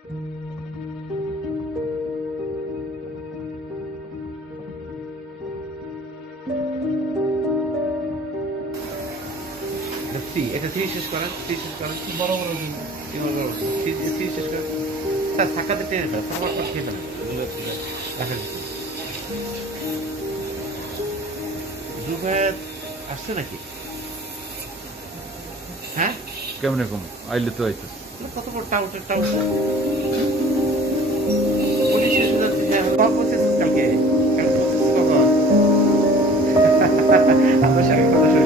এটা থ্রি শেষ করেন, বড় বড় থ্রি শেষ করেন। স্যার থাকাতে টেনে দেন, আমার পর খেয়ে দেন রাখেন। জুবায়ের আসছে নাকি? হ্যাঁ কেমনে কম আইলে তো আইতো কত বড় টাউটের টাউট পুলিশ শেষ হয়ে যাচ্ছে। কখন বলতেছিস কালকে? কালকে বলতেছিস কখন? আপনার সাথে কথা